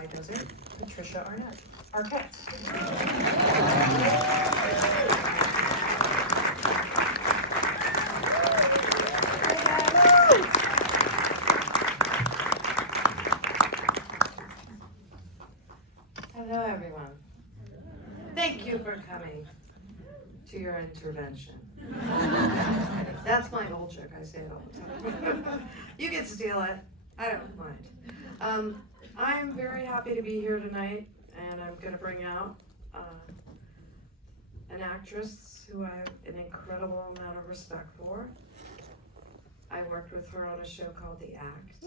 High Desert, Patricia Arquette. Hello, everyone. Thank you for coming to your intervention. That's my old trick, I say it all the time. You can steal it, I don't mind. I'm very happy to be here tonight, and I'm going to bring out an actress who I have an incredible amount of respect for. I worked with her on a show called The Act.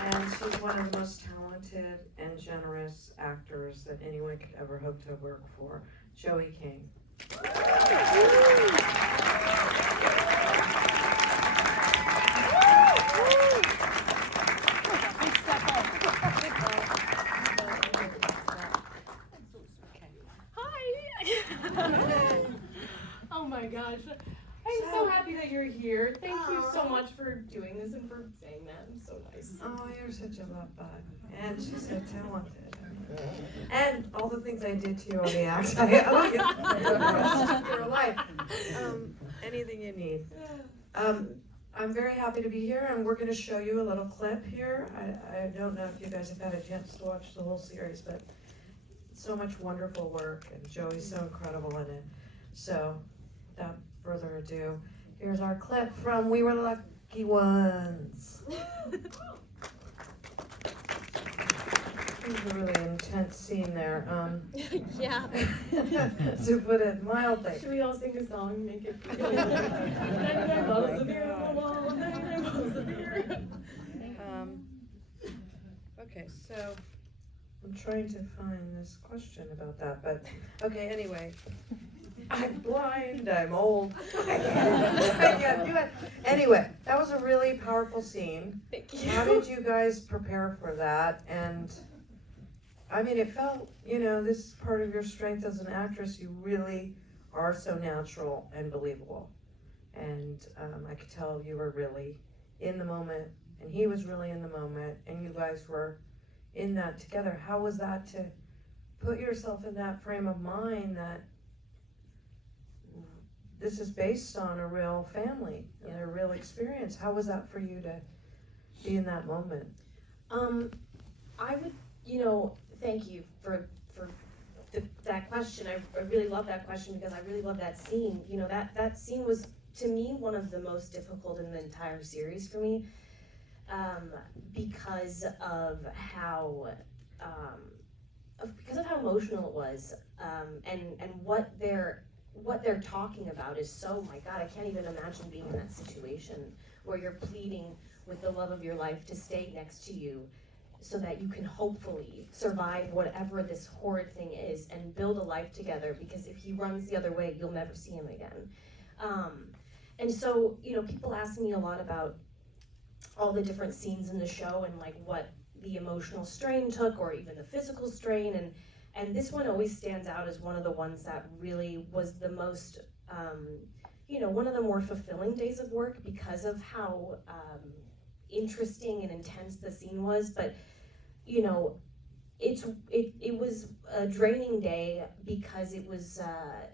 And she's one of the most talented and generous actors that anyone could ever hope to work for, Joey King. Oh my gosh. I'm so happy that you're here. Thank you so much for doing this and for saying that. I'm so nice. Oh, you're such a love bug. And she's so talented. And all the things I did to you on The Act, I owe you for the rest of your life. Anything you need. I'm very happy to be here, and we're going to show you a little clip here. I don't know if you guys have had a chance to watch the whole series, but so much wonderful work, and Joey's so incredible in it. So, without further ado, here's our clip from We Were the Lucky Ones. It was a really intense scene there. Yeah. To put it mildly. Should we all sing a song and make it? 99 bottles of beer on the wall. 99 bottles of beer. Okay, so I'm trying to find this question about that, but okay, anyway. I'm blind, I'm old, I can't do it. Anyway, that was a really powerful scene. Thank you. How did you guys prepare for that? And I mean, it felt, you know, this is part of your strength as an actress. You really are so natural and believable. And I could tell you were really in the moment, and he was really in the moment, and you guys were in that together. How was that to put yourself in that frame of mind that this is based on a real family and a real experience? How was that for you to be in that moment? I would, thank you for that question. I really love that question because I really love that scene. That scene was, to me, one of the most difficult in the entire series for me, because of how emotional it was, and what they're talking about is so, my God, I can't even imagine being in that situation where you're pleading with the love of your life to stay next to you so that you can hopefully survive whatever this horrid thing is and build a life together, because if he runs the other way, you'll never see him again. And so, people ask me a lot about all the different scenes in the show and like what the emotional strain took, or even the physical strain, and this one always stands out as one of the ones that really was the most, one of the more fulfilling days of work because of how interesting and intense the scene was. But, it was a draining day because it was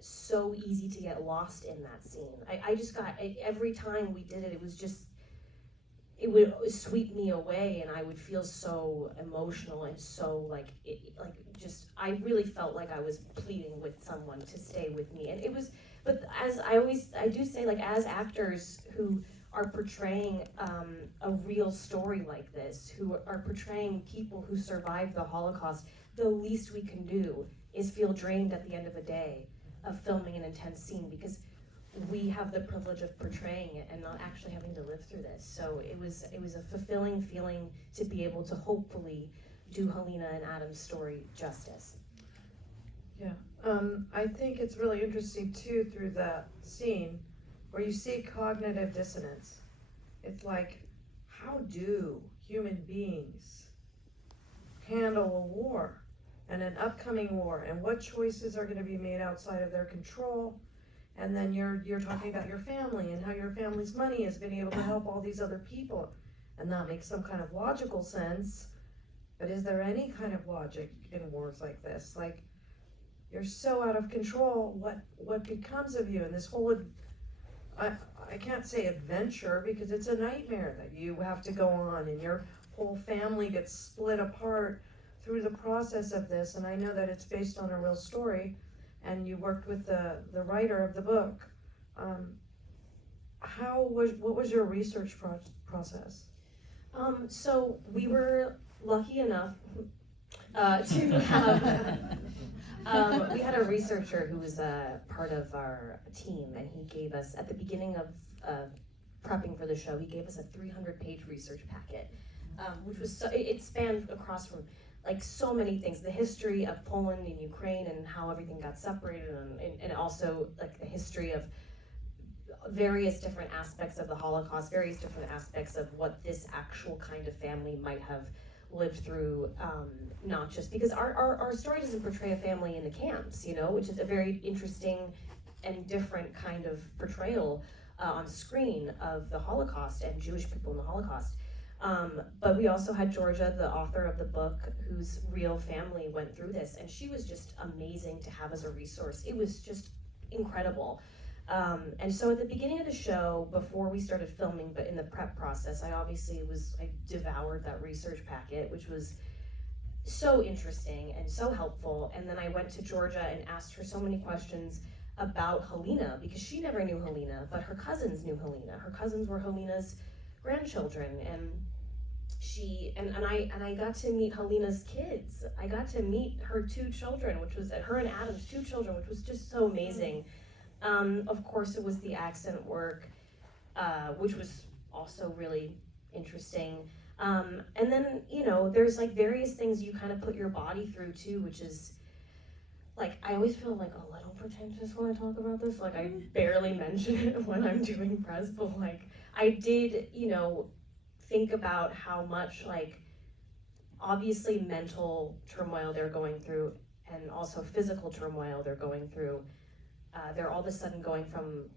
so easy to get lost in that scene. I just got, every time we did it, it would sweep me away, and I would feel so emotional and so I really felt like I was pleading with someone to stay with me. And it was, but as I do say, like, as actors who are portraying a real story like this, who are portraying people who survived the Holocaust, the least we can do is feel drained at the end of a day of filming an intense scene, because we have the privilege of portraying it and not actually having to live through this. So it was a fulfilling feeling to be able to hopefully do Helena and Adam's story justice. Yeah, I think it's really interesting too through that scene where you see cognitive dissonance. It's like, how do human beings handle a war and an upcoming war, and what choices are going to be made outside of their control? And then you're talking about your family and how your family's money has been able to help all these other people. and that makes some kind of logical sense. But is there any kind of logic in wars like this? Like, you're so out of control, what becomes of you? And this whole, I can't say adventure, because it's a nightmare that you have to go on, and your whole family gets split apart through the process of this. And I know that it's based on a real story, and you worked with the writer of the book. What was your research process? So we were lucky enough to have, we had a researcher who was a part of our team, and he gave us, at the beginning of prepping for the show, he gave us a 300-page research packet, which was, it spanned across from like so many things, the history of Poland and Ukraine and how everything got separated, and also like the history of various different aspects of the Holocaust, various different aspects of what this actual kind of family might have lived through, not just because our story doesn't portray a family in the camps, you know, which is a very interesting and different kind of portrayal on screen of the Holocaust and Jewish people in the Holocaust. But we also had Georgia, the author of the book, whose real family went through this, and she was just amazing to have as a resource. It was just incredible. And so at the beginning of the show, before we started filming, but in the prep process, I devoured that research packet, which was so interesting and so helpful. And then I went to Georgia and asked her so many questions about Helena, because she never knew Helena, but her cousins knew Helena. Her cousins were Helena's grandchildren, and I got to meet Helena's kids. I got to meet her two children, which was her and Adam's two children, which was just so amazing. Of course, it was the accent work, which was also really interesting. And then, you know, there's like various things you kind of put your body through too, which is like, I always feel like a little pretentious when I talk about this. Like, I barely mention it when I'm doing press, but like, I did, you know, think about how much, like, obviously mental turmoil they're going through, and also physical turmoil they're going through. They're all of a sudden going from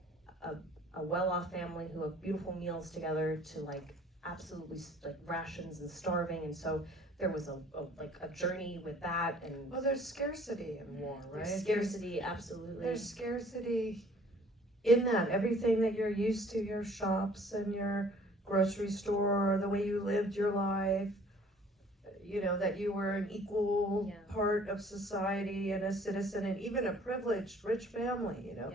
a well-off family who have beautiful meals together to like absolutely like rations and starving, and so there was a journey with that. And well, there's scarcity in war, right? There's scarcity, absolutely. There's scarcity in that everything that you're used to, your shops and your grocery store, the way you lived your life, you know, that you were an equal part of society and a citizen and even a privileged rich family, you know.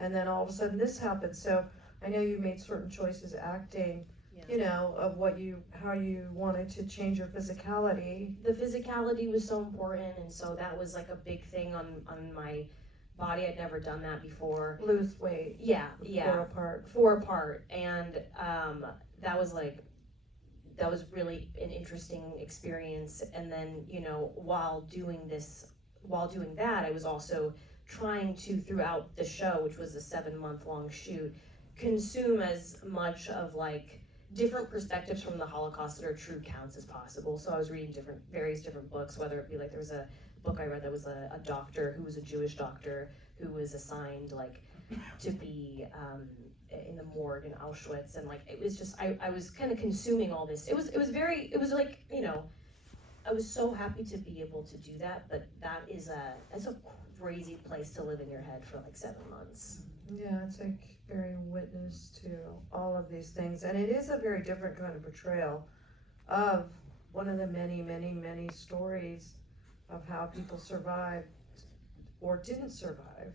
And then all of a sudden this happened. So I know you made certain choices acting, you know, of how you wanted to change your physicality. The physicality was so important, and so that was like a big thing on my body. I'd never done that before. Lose weight. Yeah. 4 apart. And that was really an interesting experience. And then, you know, while doing that, I was also trying to, throughout the show, which was a 7-month-long shoot, consume as much of like different perspectives from the Holocaust that are true counts as possible. So I was reading various different books, whether it be like, there was a book I read that was a doctor who was a Jewish doctor who was assigned like to be in the morgue in Auschwitz, and like it was just I was kind of consuming all this. It was like, you know, I was so happy to be able to do that, but that's a crazy place to live in your head for like 7 months. Yeah, it's like bearing witness to all of these things, and it is a very different kind of portrayal of one of the many, many, many stories of how people survived or didn't survive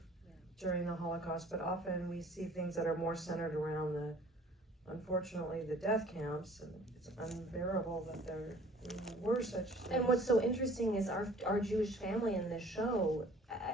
during the Holocaust. But often we see things that are more centered around unfortunately, the death camps, and it's unbearable that there were such things. And what's so interesting is our Jewish family in this show,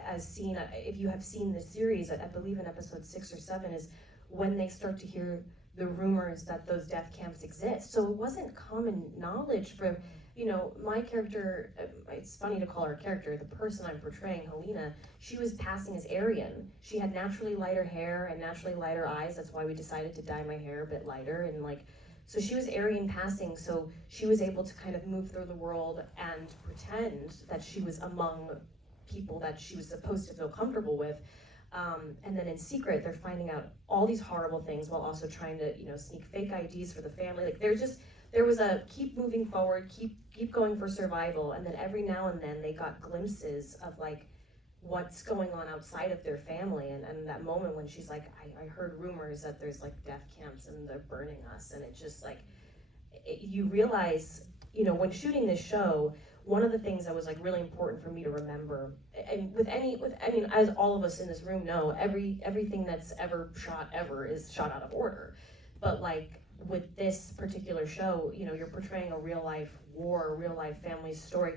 as seen, if you have seen this series, I believe in episode 6 or 7, is when they start to hear the rumors that those death camps exist. So it wasn't common knowledge for, you know, my character, it's funny to call her a character, the person I'm portraying, Helena, she was passing as Aryan. She had naturally lighter hair and naturally lighter eyes. That's why we decided to dye my hair a bit lighter, and like, so she was Aryan passing, so she was able to kind of move through the world and pretend that she was among people that she was supposed to feel comfortable with. And then in secret, they're finding out all these horrible things while also trying to, you know, sneak fake IDs for the family. Like, they're just, there was a keep moving forward, keep going for survival, and then every now and then they got glimpses of like what's going on outside of their family, and that moment when she's like, I heard rumors that there's like death camps and they're burning us, and it's just like, you realize, you know, when shooting this show, one of the things that was like really important for me to remember, and I mean, as all of us in this room know, everything that's ever shot ever is shot out of order, but like with this particular show, you know, you're portraying a real life war, a real life family story.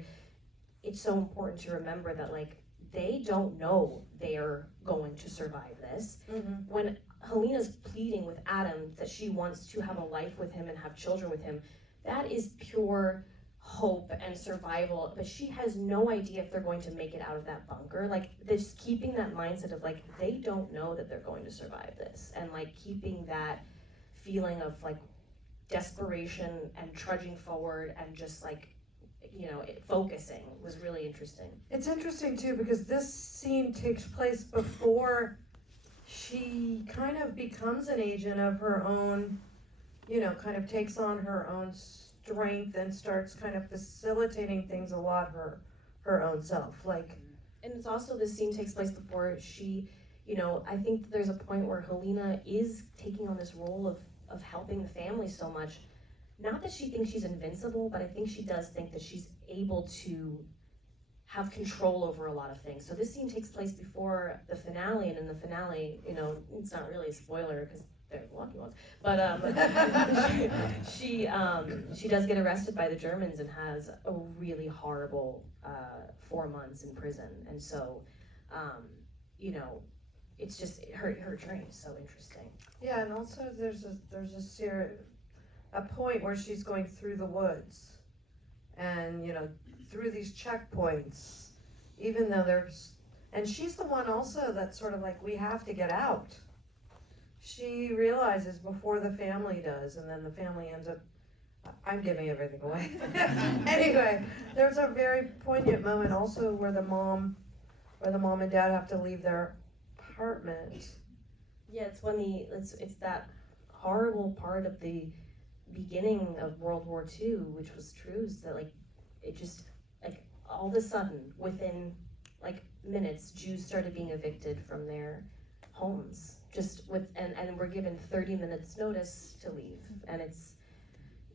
It's so important to remember that like they don't know they're going to survive this. Mm-hmm. When Helena's pleading with Adam that she wants to have a life with him and have children with him, that is pure hope and survival, but she has no idea if they're going to make it out of that bunker. Like, this, keeping that mindset of like, they don't know that they're going to survive this, and like keeping that feeling of like desperation and trudging forward and just like, you know, focusing was really interesting. It's interesting too, because this scene takes place before she kind of becomes an agent of her own, you know, kind of takes on her own strength and starts kind of facilitating things a lot her own self, like. And it's also, this scene takes place before she, you know, I think there's a point where Helena is taking on this role of helping the family so much. Not that she thinks she's invincible, but I think she does think that she's able to have control over a lot of things. So this scene takes place before the finale, and in the finale, you know, it's not really a spoiler because they're the lucky ones, but she does get arrested by the Germans and has a really horrible 4 months in prison. And so, you know, it's just, her journey is so interesting. Yeah, and also there's a point where she's going through the woods, and you know, through these checkpoints, even though and she's the one also that's sort of like, we have to get out. She realizes before the family does, and then the family ends up, I'm giving everything away. Anyway, there's a very poignant moment also where the mom and dad have to leave their apartment. Yeah, it's when it's that horrible part of the beginning of World War II, which was true, is that like, it just, like, all of a sudden, within like minutes, Jews started being evicted from their homes, just with, and we're given 30 minutes notice to leave. And it's,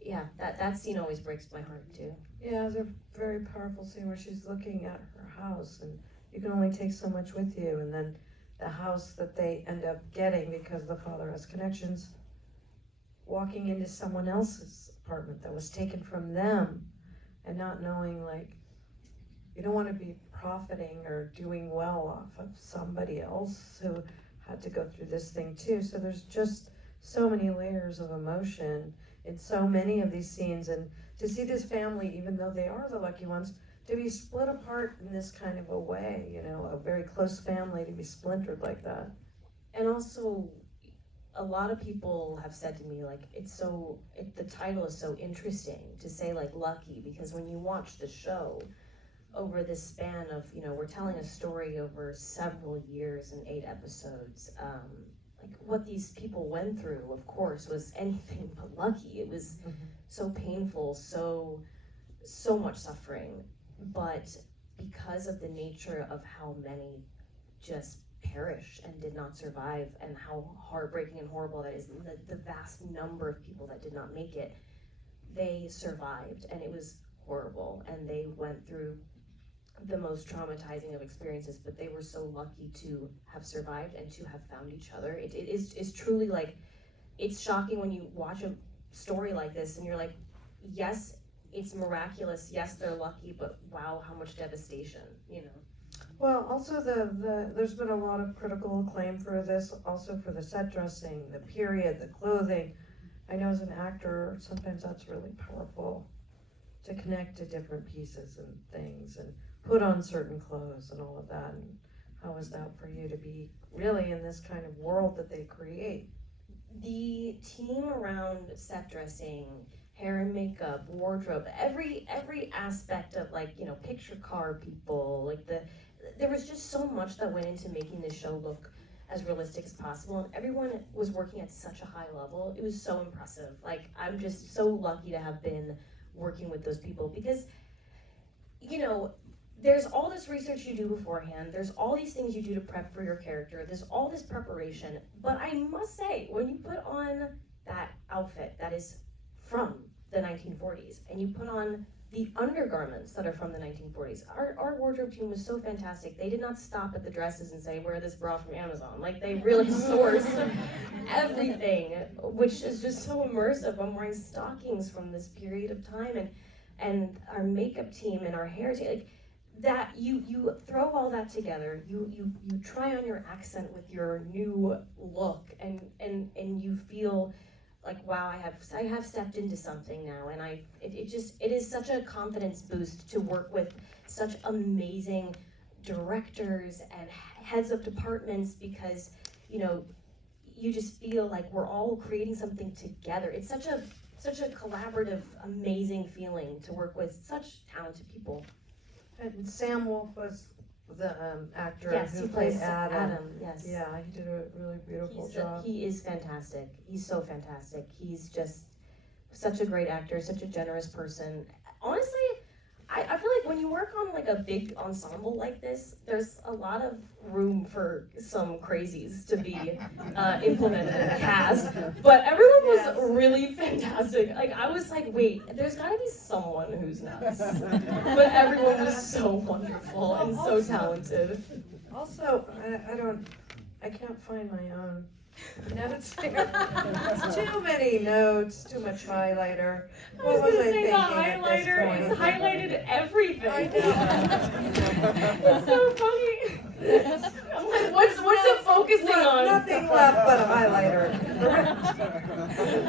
yeah, that scene always breaks my heart too. Yeah, it's a very powerful scene where she's looking at her house, and you can only take so much with you, and then the house that they end up getting, because the father has connections, walking into someone else's apartment that was taken from them, and not knowing, like, you don't want to be profiting or doing well off of somebody else who had to go through this thing too. So there's just so many layers of emotion in so many of these scenes, and to see this family, even though they are the lucky ones, to be split apart in this kind of a way, you know, a very close family to be splintered like that. And also, a lot of people have said to me, like, the title is so interesting to say, like, lucky, because when you watch the show over this span of, you know, we're telling a story over several years and 8 episodes, like, what these people went through, of course, was anything but lucky. It was so painful, so much suffering, but because of the nature of how many just perished and did not survive, and how heartbreaking and horrible that is, the vast number of people that did not make it, they survived, and it was horrible, and they went through the most traumatizing of experiences, but they were so lucky to have survived and to have found each other. It's truly, like, it's shocking when you watch a story like this and you're like, yes, it's miraculous, yes, they're lucky, but wow, how much devastation, you know. Well, also there's been a lot of critical acclaim for this, also for the set dressing, the period, the clothing. I know as an actor, sometimes that's really powerful, to connect to different pieces and things and put on certain clothes and all of that. And how was that for you to be really in this kind of world that they create? The team around set dressing, hair and makeup, wardrobe, every aspect of, like, you know, picture car people, like there was just so much that went into making this show look as realistic as possible, and everyone was working at such a high level. It was so impressive. Like, I'm just so lucky to have been working with those people, because, you know, there's all this research you do beforehand, there's all these things you do to prep for your character, there's all this preparation, but I must say, when you put on that outfit that is from the 1940s, and you put on the undergarments that are from the 1940s. Our wardrobe team was so fantastic. They did not stop at the dresses and say, wear this bra from Amazon. Like, they really sourced everything, which is just so immersive. I'm wearing stockings from this period of time, and our makeup team and our hair team, like, that you throw all that together, you try on your accent with your new look, and you feel like, wow, I have stepped into something now, and it is such a confidence boost to work with such amazing directors and heads of departments, because, you know, you just feel like we're all creating something together. It's such a collaborative, amazing feeling to work with such talented people. And Sam Wolf was the actor Yes, who he played plays Adam. Yes. Yeah, he did a really beautiful job. He is fantastic. He's so fantastic. He's just such a great actor, such a generous person. Honestly, I feel like when you work on like a big ensemble like this, there's a lot of room for some crazies to be implemented in the cast. But everyone was really fantastic. Like, I was like, wait, there's gotta be someone who's nuts. But everyone was so wonderful and so talented. Also, I can't find my own notes here. It's too many notes, too much highlighter. What was I thinking at this point? It's highlighted everything. I know. It's so funny. I'm like, what's it focusing on? Nothing left but a highlighter.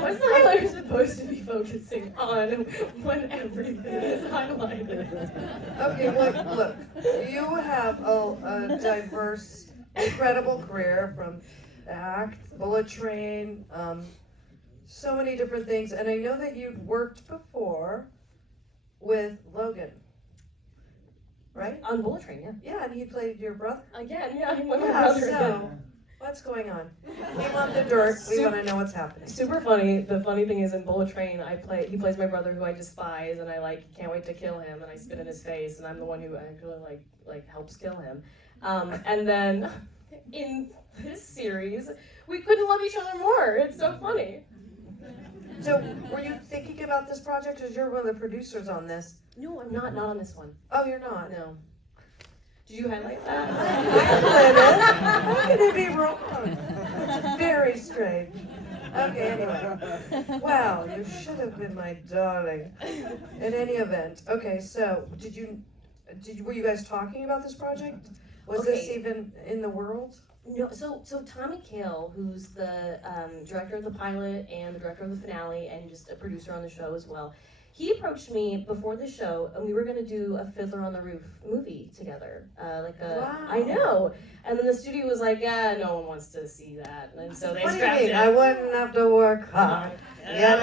What's the highlighter supposed to be focusing on when everything is highlighted? Okay, look, you have a diverse, incredible career, from ACT, Bullet Train, so many different things, and I know that you'd worked before with Logan, right? On Bullet Train, yeah. Yeah, and he played your brother? Again, yeah, my Yeah, brother so, again. what's going on? We want the dirt, we want to know what's happening. Super funny. The funny thing is, in Bullet Train, he plays my brother, who I despise, and I can't wait to kill him, and I spit in his face, and I'm the one who actually like helps kill him. And then in this series, we couldn't love each other more. It's so funny. So, were you thinking about this project, because you're one of the producers on this? No, I'm not on this one. Oh, you're not? No. Did you highlight that? How could it be wrong? It's very strange. Okay, anyway. Wow, you should have been my darling. In any event, okay, so were you guys talking about this project? Was this even in the world? No, so Tommy Kail, who's the director of the pilot and the director of the finale and just a producer on the show as well, he approached me before the show, and we were going to do a Fiddler on the Roof movie together. Wow. I know. And then the studio was like, yeah, no one wants to see that. And so they What do you scrapped mean? it. I wouldn't have to work hard. I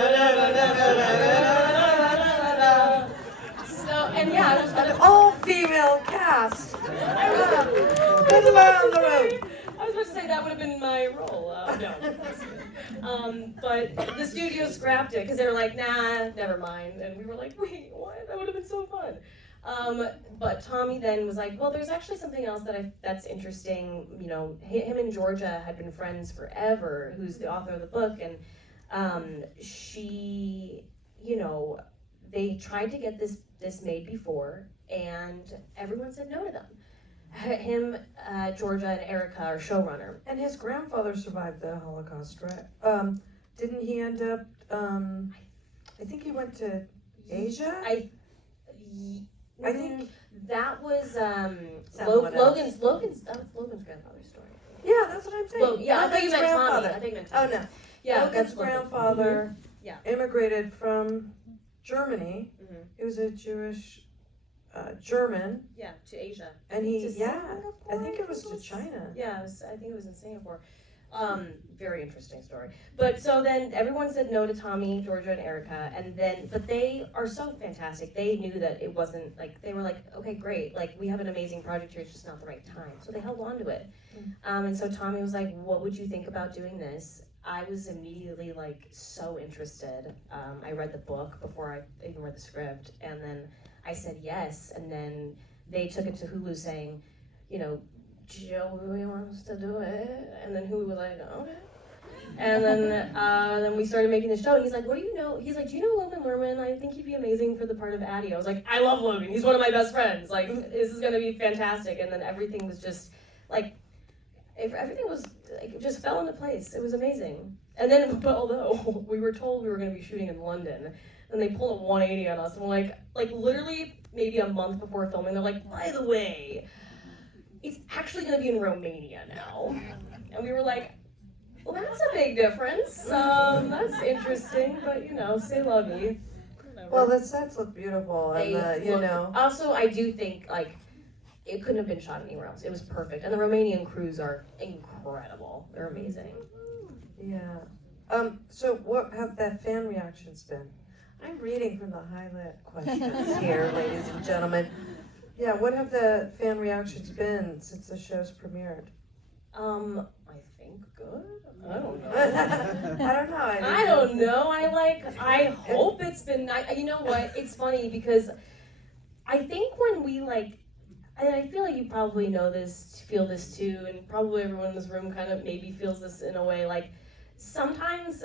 was An all-female cast. Fiddler on the Roof. I was about to say that would have been my role. No. But the studio scrapped it because they were like, nah, never mind. And we were like, wait, what? That would have been so fun. But Tommy then was like, well, there's actually something else that's interesting. You know, him and Georgia had been friends forever, who's the author of the book, and she, you know, they tried to get this made before, and everyone said no to them. Him, Georgia, and Erica are showrunner. And his grandfather survived the Holocaust, right? Didn't he end up, I think he went to Asia? I think that was Logan's grandfather's story. Yeah, that's what I'm saying. I thought you meant grandfather. Tommy. I think you meant Tommy. Oh no. Yeah, Logan's that's Logan. grandfather Yeah. immigrated from Germany. Mm-hmm. He was a Jewish German, Yeah, to Asia. and he To I Singapore, think it was to China. Yeah, I think it was in Singapore. Very interesting story. But so then everyone said no to Tommy, Georgia, and Erica, but they are so fantastic. They knew that it wasn't, like, they were like, okay, great, like, we have an amazing project here, it's just not the right time. So they held on to it. And so Tommy was like, what would you think about doing this? I was immediately, like, so interested. I read the book before I even read the script, and then I said yes, and then they took it to Hulu saying, you know, Joe really wants to do it, and then Hulu was like, okay. And then we started making the show, and he's like, what do you know? He's like, do you know Logan Lerman? I think he'd be amazing for the part of Addie. I was like, I love Logan, he's one of my best friends, like, this is gonna be fantastic. And then everything was just, like, everything was, like, it just fell into place. It was amazing. And then, but although we were told we were gonna be shooting in London, and they pulled a 180 on us, and we're like literally maybe a month before filming, they're like, by the way, it's actually gonna be in Romania now. And we were like, well, that's a big difference. That's interesting, but you know, c'est la vie. Well, the sets look beautiful, and you know. Also, I do think, like, it couldn't have been shot anywhere else. It was perfect. And the Romanian crews are incredible. They're amazing. Yeah. So what have the fan reactions been? I'm reading from the highlight questions here, ladies and gentlemen. Yeah, what have the fan reactions been since the show's premiered? I think good. I don't know. I don't know. I don't know. I hope it's been nice. You know what? It's funny because I think when we, like, and I feel like you probably know this, feel this too, and probably everyone in this room kind of maybe feels this in a way, like, sometimes,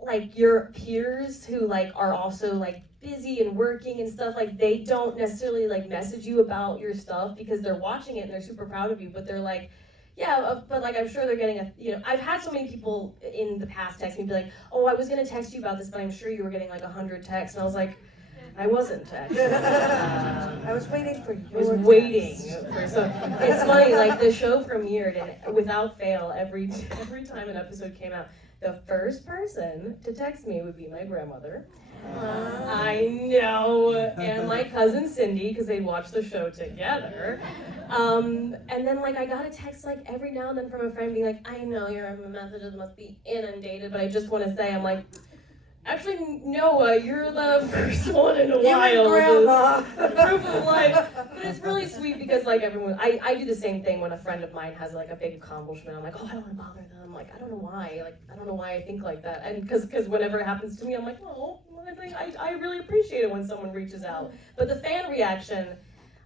like, your peers who, like, are also, like, busy and working and stuff, like, they don't necessarily, like, message you about your stuff because they're watching it and they're super proud of you, but they're like, yeah, but, like, I'm sure they're getting you know, I've had so many people in the past text me, be like, oh, I was gonna text you about this, but I'm sure you were getting, like, 100 texts, and I was like, I wasn't, actually. I was waiting for you. I was waiting for some. It's funny, like, the show premiered, and without fail, every time an episode came out, the first person to text me would be my grandmother. I know, and my cousin Cindy, because they'd watch the show together. And then, like, I got a text, like, every now and then from a friend being like, I know your messages must be inundated, but I just want to say, I'm like, actually, Noah, you're the first one in a while. Grandma. Proof of life. But it's really sweet because, like, everyone, I do the same thing when a friend of mine has, like, a big accomplishment. I'm like, oh, I don't want to bother them. Like, I don't know why. Like, I don't know why I think like that. And because whenever it happens to me, I'm like, oh, I really appreciate it when someone reaches out. But the fan reaction,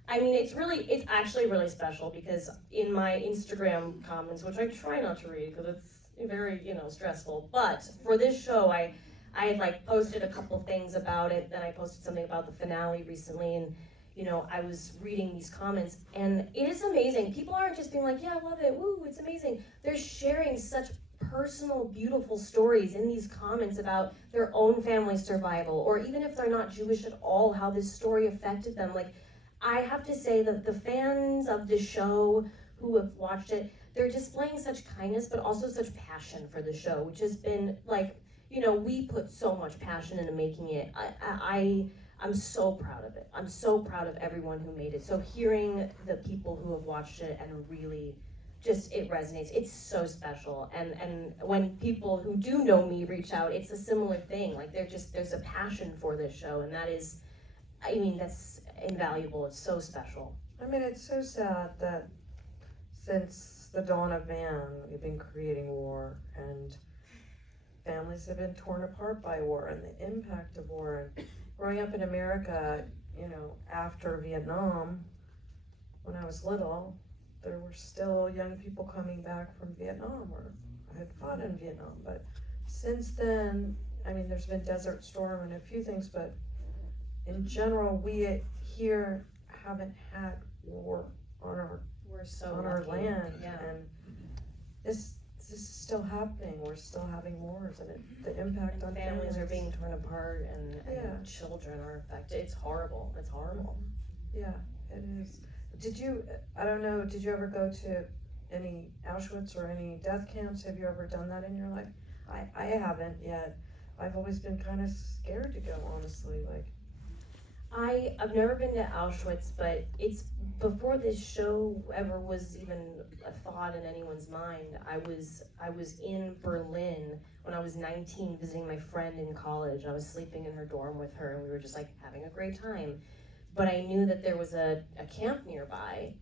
I mean, it's actually really special because in my Instagram comments, which I try not to read because it's very, you know, stressful. But for this show, I had, like, posted a couple things about it, then I posted something about the finale recently, and, you know, I was reading these comments, and it is amazing. People aren't just being like, yeah, I love it, woo, it's amazing. They're sharing such personal, beautiful stories in these comments about their own family survival, or even if they're not Jewish at all, how this story affected them. Like, I have to say that the fans of the show who have watched it, they're displaying such kindness, but also such passion for the show, which has been, like, you know, we put so much passion into making it. I'm so proud of it. I'm so proud of everyone who made it. So hearing the people who have watched it and really just, it resonates. It's so special. And when people who do know me reach out, it's a similar thing. Like, there's a passion for this show, and that is, I mean, that's invaluable. It's so special. I mean, it's so sad that since the dawn of man, we've been creating war, and families have been torn apart by war and the impact of war. And growing up in America, you know, after Vietnam, when I was little, there were still young people coming back from Vietnam or had fought in Vietnam. But since then, I mean, there's been Desert Storm and a few things, but in general, we here haven't had war on our land. Yeah. And this is still happening. We're still having wars, and the impact on families are being torn apart, and children are affected. It's horrible. It's horrible. Yeah, it is. Did you ever go to any Auschwitz or any death camps? Have you ever done that in your life? I haven't yet. I've always been kind of scared to go, honestly. Like, I've never been to Auschwitz, but it's before this show ever was even a thought in anyone's mind. I was in Berlin when I was 19 visiting my friend in college. I was sleeping in her dorm with her and we were just like having a great time. But I knew that there was a camp nearby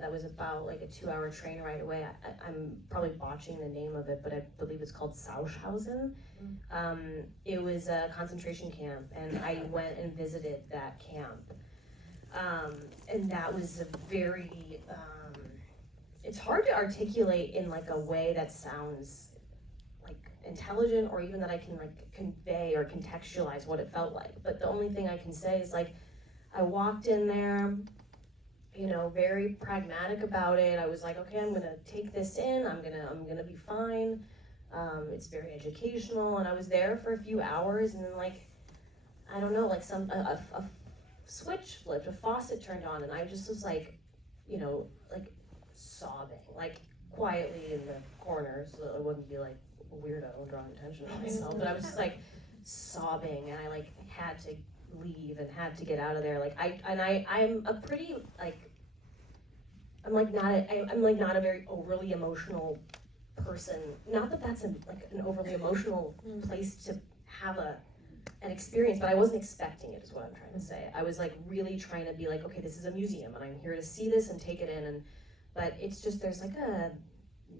that was about like a 2-hour train ride away. I'm probably botching the name of it, but I believe it's called Sauschhausen. It was a concentration camp, and I went and visited that camp. And that was a very, it's hard to articulate in like a way that sounds like intelligent or even that I can like convey or contextualize what it felt like. But the only thing I can say is like, I walked in there, you know, very pragmatic about it. I was like, okay, I'm gonna take this in. I'm gonna be fine. It's very educational, and I was there for a few hours, and then like, I don't know, like a switch flipped, a faucet turned on, and I just was like, you know, like sobbing, like quietly in the corner, so I wouldn't be like a weirdo and drawing attention to myself. But I was just like sobbing, and I like had to leave and had to get out of there. Like I'm a pretty like I'm not a very overly emotional person. Not that that's an overly emotional place to have an experience, but I wasn't expecting it is what I'm trying to say. I was like really trying to be like, okay, this is a museum and I'm here to see this and take it in, but it's just there's like a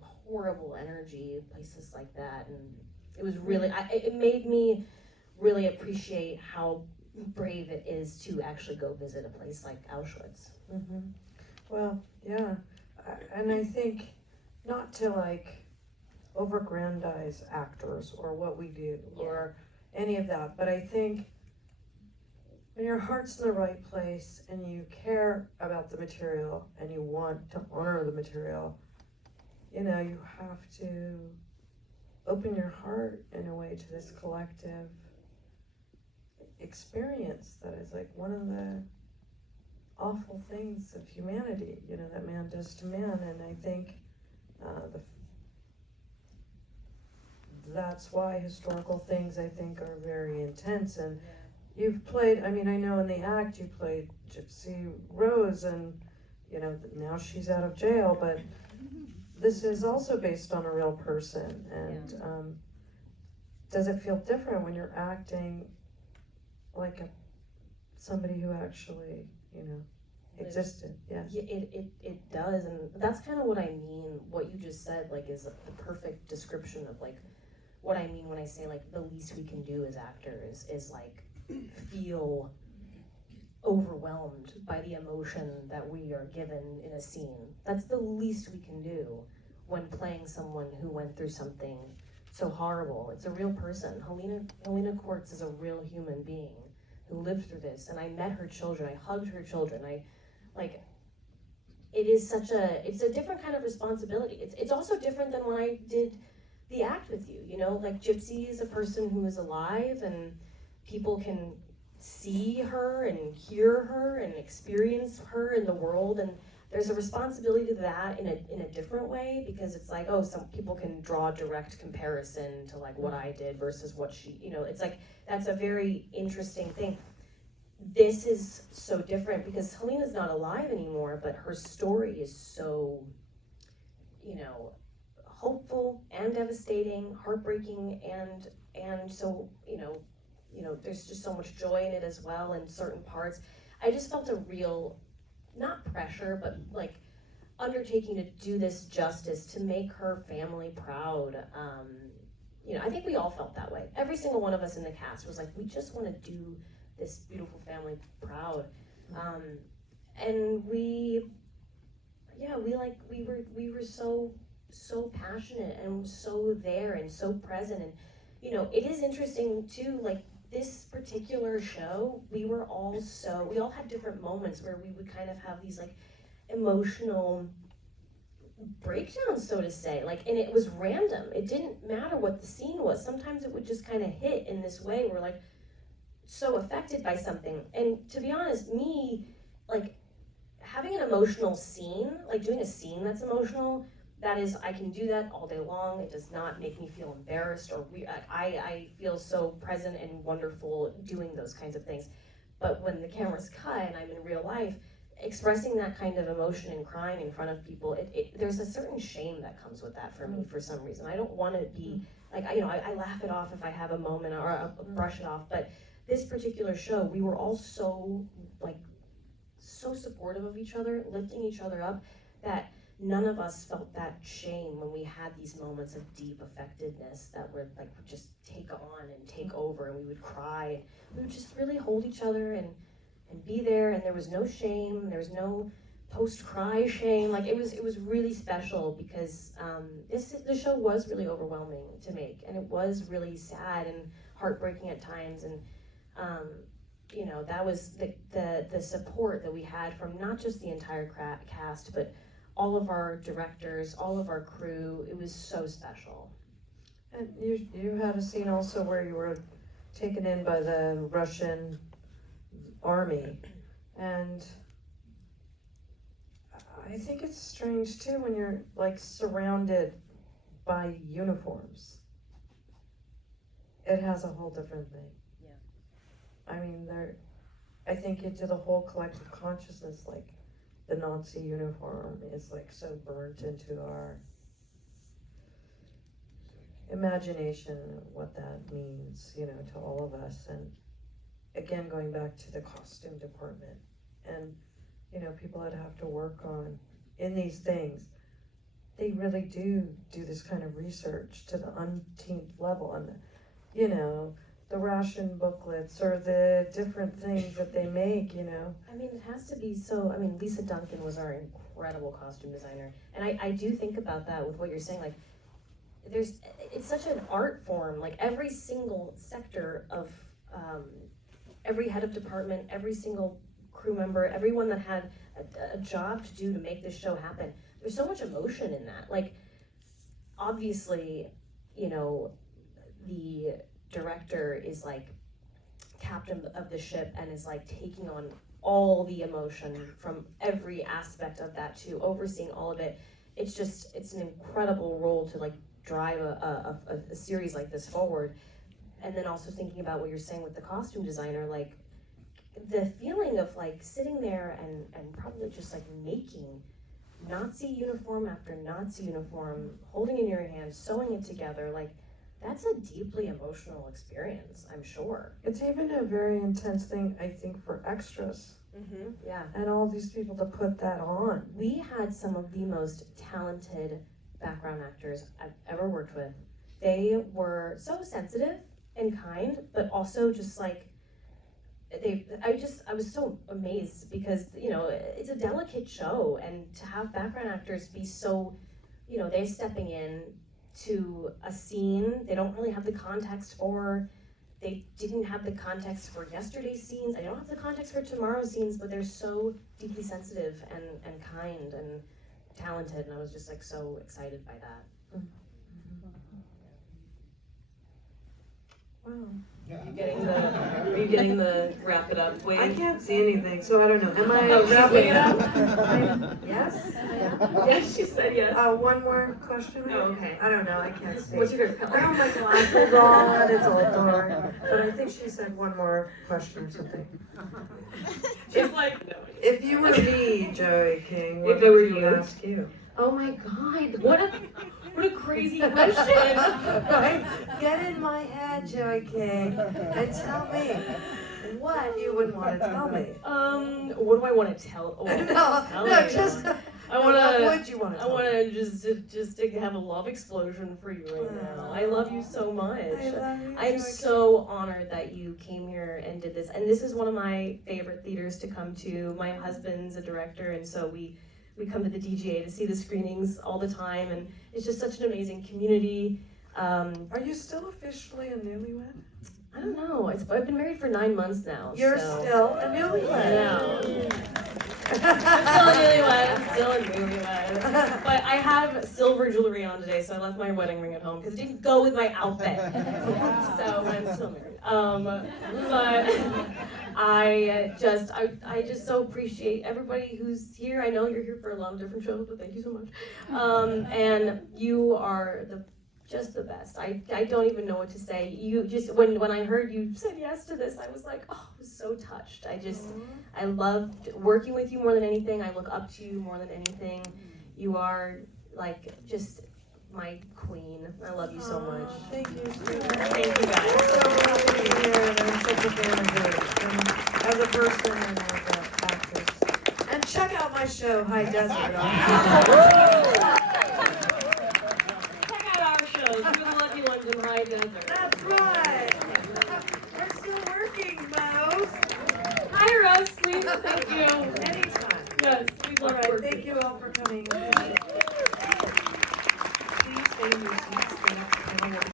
horrible energy in places like that, and it was really it made me really appreciate how brave it is to actually go visit a place like Auschwitz. Mm-hmm. Well, yeah, and I think not to like overgrandize actors or what we do or any of that, but I think when your heart's in the right place and you care about the material and you want to honor the material, you know, you have to open your heart in a way to this collective experience that is like one of the awful things of humanity, you know, that man does to man. And I think that's why historical things, I think, are very intense. And you've played, I mean, I know in the act you played Gypsy Rose, and you know, now she's out of jail, but this is also based on a real person. And does it feel different when you're acting like somebody who actually, you know, existed? Yes. Yeah, it does, and that's kind of what I mean. What you just said, like, is the perfect description of like what I mean when I say like the least we can do as actors is like feel overwhelmed by the emotion that we are given in a scene. That's the least we can do when playing someone who went through something so horrible. It's a real person. Helena Quartz is a real human being who lived through this, and I met her children, I hugged her children, it's a different kind of responsibility. It's also different than when I did the act with you, you know, like Gypsy is a person who is alive and people can see her and hear her and experience her in the world, and there's a responsibility to that in a different way, because it's like, oh, some people can draw a direct comparison to like what I did versus what she, you know, it's like, that's a very interesting thing. This is so different because Helena's not alive anymore, but her story is so, you know, hopeful and devastating, heartbreaking, and so, you know, there's just so much joy in it as well in certain parts. I just felt a real, not pressure, but like undertaking to do this justice, to make her family proud. You know, I think we all felt that way. Every single one of us in the cast was like, we just want to do this beautiful family proud. And we were so passionate and so there and so present. And you know, it is interesting too, like this particular show, we all had different moments where we would kind of have these like emotional breakdowns, so to say, like, and it was random. It didn't matter what the scene was. Sometimes it would just kind of hit in this way. We're like so affected by something. And to be honest, me, like having an emotional scene, like doing a scene that's emotional, that is, I can do that all day long. It does not make me feel embarrassed or I feel so present and wonderful doing those kinds of things. but when the camera's cut and I'm in real life, expressing that kind of emotion and crying in front of people, there's a certain shame that comes with that for me for some reason. I don't want to be, like, I laugh it off if I have a moment or I brush it off, but this particular show, we were all so supportive of each other, lifting each other up, that none of us felt that shame when we had these moments of deep affectedness that would just take on and take over, and we would cry. We would just really hold each other and be there, and there was no shame, there was no post-cry shame. Like, it was really special because the show was really overwhelming to make, and it was really sad and heartbreaking at times, and that was the support that we had from not just the entire cast, but all of our directors, all of our crew. It was so special. And you had a scene also where you were taken in by the Russian army, and I think it's strange too when you're like surrounded by uniforms. It has a whole different thing. I mean, I think into the whole collective consciousness, like the Nazi uniform is like so burnt into our imagination, what that means, to all of us. And again, going back to the costume department and, people that have to work on in these things, they really do this kind of research to the umpteenth level, and the ration booklets or the different things that they make, I mean, it has to be so. I mean, Lisa Duncan was our incredible costume designer, and I do think about that with what you're saying. Like, it's such an art form. Like, every single sector of every head of department, every single crew member, everyone that had a job to do to make this show happen. There's so much emotion in that. Like, obviously, the director is like captain of the ship and is like taking on all the emotion from every aspect of that too, overseeing all of it. It's an incredible role to like drive a series like this forward. And then also thinking about what you're saying with the costume designer, like the feeling of like sitting there and probably just like making Nazi uniform after Nazi uniform, holding it in your hand, sewing it together, like that's a deeply emotional experience, I'm sure. It's even a very intense thing, I think, for extras. Mm-hmm. Yeah. And all these people to put that on. We had some of the most talented background actors I've ever worked with. They were so sensitive and kind, but also just like, I was so amazed because, it's a delicate show, and to have background actors be so, they're stepping in to a scene they don't really have the context for. They didn't have the context for yesterday's scenes. They don't have the context for tomorrow's scenes, but they're so deeply sensitive and kind and talented, and I was just like so excited by that. Wow. Are you getting the wrap it up wave? I can't see anything, so I don't know. Am I Oh, wrapping it up? Yes? Yes, she said yes. One more question? Oh, okay. I don't know, I can't see. What's your favorite color? Oh my glasses on, it's all dark. But I think she said one more question or something. She's like, no. If you were me, Joey King, what If I were would you? ask you? Oh my God, what a crazy question. Right? Get in my head, Joey King, and tell me what you would want to tell me. What do I want to tell? Oh, what would you want to I tell want me? to just to have a love explosion for you right now. I love you so much. I love you, I'm Joey so honored that you came here and did this. And this is one of my favorite theaters to come to. My husband's a director, and so we come to the DGA to see the screenings all the time, and it's just such an amazing community. Are you still officially a newlywed? I don't know. I've been married for 9 months now. You're so. still a newlywed. I know. I'm still a newlywed. But I have silver jewelry on today, so I left my wedding ring at home because it didn't go with my outfit. So I'm still married. But I just so appreciate everybody who's here. I know you're here for a lot of different shows, but thank you so much. And you are the just the best. I don't even know what to say. You just, when I heard you said yes to this, I was like, oh, I was so touched. I loved working with you more than anything. I look up to you more than anything. You are like just my queen. I love you so much. Thank you. Thank you guys. I'm so happy to be here, and I'm such a fan of yours, and as a person and as an actress. And check out my show, High Desert. Check out our shows. We're the lucky ones in High Desert. That's right. We're still working, Mouse. Hi, Russ. Please, thank you. Anytime. Yes, please. All right, thank you all for coming. Please stay in your seats.